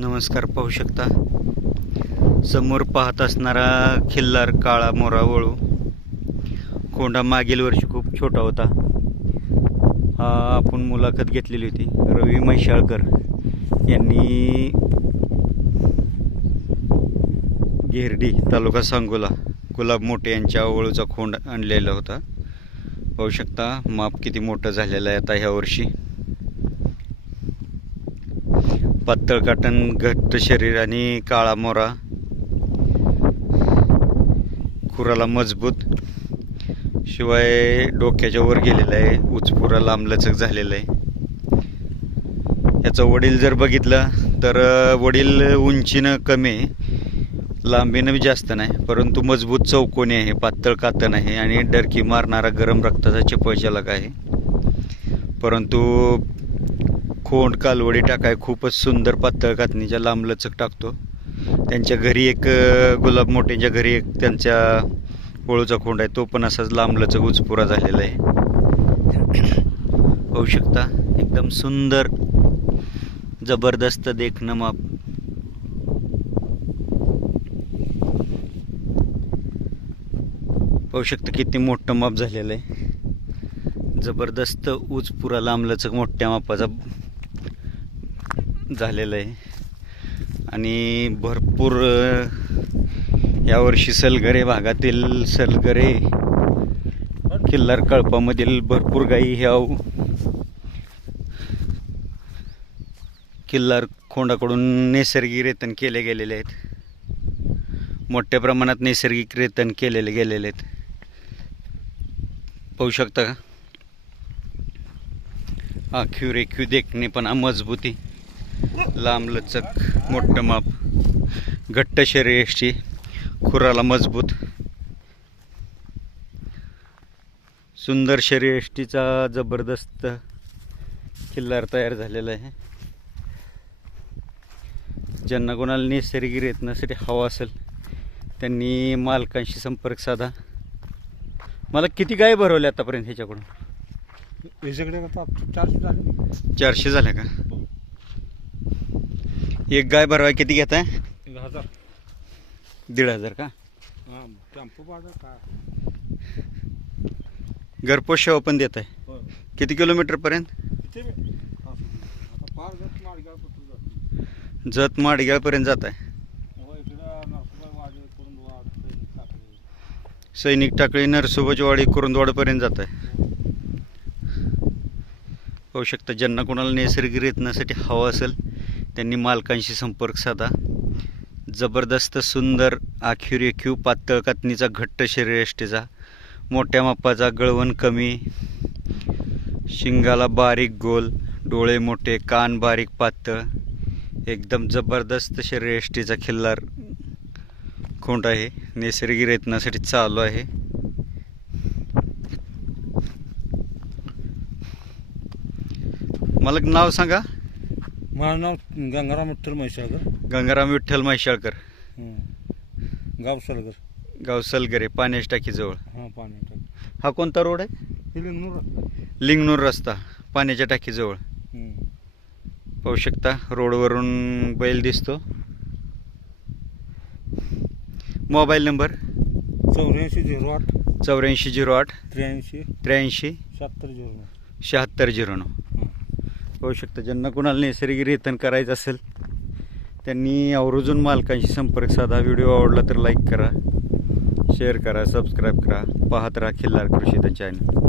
नमस्कार. पाहू शकता समोर पाहत असणारा खिल्लार काळा मोरा वळू कोंडा मागील वर्षी खूप छोटा होता. हा आपण मुलाखत घेतलेली होती. रवी म्हैसाळकर यांनी गिरडी तालुका सांगोला गुलाब मोठे यांच्या वळूचा खोंड आणलेला होता. पाहू शकता माप किती मोठं झालेलं आहे आता ह्या वर्षी. पातळ काटण, घट्ट शरीर आणि काळा मोरा, खुराला मजबूत, शिवाय डोक्याच्या वर गेलेला आहे, उचपुरा लांबलचक झालेला आहे. याचा वडील जर बघितलं तर वडील उंचीनं कमी, लांबीनं जास्त नाही, परंतु मजबूत चौकोनी आहे, पातळ कातण आहे आणि डरकी मारणारा गरम रक्ताचा चिपळचालक आहे. परंतु खोंड कालवडी टाकाय खूपच सुंदर पातळ कातणीच्या लांबलचक टाकतो. त्यांच्या घरी एक गुलाब मोठ्यांच्या घरी एक त्यांच्या वळूचा खोंड आहे, तो पण असाच लांबलचक उचपुरा झालेला आहे. पाहू शकता एकदम सुंदर जबरदस्त देखणं माप. पाहू शकता किती मोठं माप झालेलं आहे. जबरदस्त उचपुरा लांबलचक मोठ्या मापाचा झालेलं आहे आणि भरपूर यावर्षी सलगरे भागातील सलगरे खिल्लार कळपामधील भरपूर गायी ह्या खिल्लार खोंडाकडून नैसर्गिक रेतन केले गेलेले आहेत. मोठ्या प्रमाणात नैसर्गिक रेतन केलेले गेलेले आहेत. पाहू शकता का आखीव रेखीव देखणेपणा, मजबूती, लांबलचक, मोठं माप, घट्ट शरीराची, खुराला मजबूत, सुंदर शरीरयष्टीचा जबरदस्त खिल्लार तयार झालेला आहे. ज्यांना कोणाला नैसर्गिक रेतनासाठी हवा असेल त्यांनी मालकांशी संपर्क साधा. मला किती गाय भरवल्या आतापर्यंत ह्याच्याकडून? 400 झाल्या का? एक गाय भरवाय किती घेत आहे? 1,500 का? घरपोच सेवा पण देत आहे. किती किलोमीटर पर्यंत? जत माडगाव पर्यंत जात आहे. सैनिक टाकळी, नरसोबाचीवाडी, कुरुंदवाड पर्यंत जात आहे. पाहू शकता ज्यांना कोणाला नैसर्गिक रेतनासाठी हवा असेल त्यांनी मालकांशी संपर्क साधा. जबरदस्त सुंदर आखीव रेखीव पातळ कातणीचा, घट्ट शरीरयष्टीचा, मोठ्या मापाचा, गळवण कमी, शिंगाला बारीक गोल, डोळे मोठे, कान बारीक पातळ, एकदम जबरदस्त शरीरयष्टीचा खिल्लार खोंड आहे. नैसर्गिक रेतनासाठी चालू आहे. मला नाव सांगा. माझं नाव गंगाराम विठ्ठल म्हैसाळकर. गंगाराम विठ्ठल म्हैसाळकर, गाव सलगर. गाव सलगरे, पाण्याची टाकीजवळ. हां, पाणी टाकी. हा कोणता रोड आहे? लिंगनूर रस्ता, पाण्याच्या टाकीजवळ. पाहू शकता रोडवरून बैल दिसतो. Mobile number 8408 8408 83 83 7609. 7609. पाहू शकता ज्यांना कोणाला नैसर्गिक रेतन करायचं असेल त्यांनी आवर्जून मालकांशी संपर्क साधा. व्हिडिओ आवडला तर लाईक करा, शेअर करा, सबस्क्राईब करा. पाहत राहा खिल्लार कृषी चॅनल.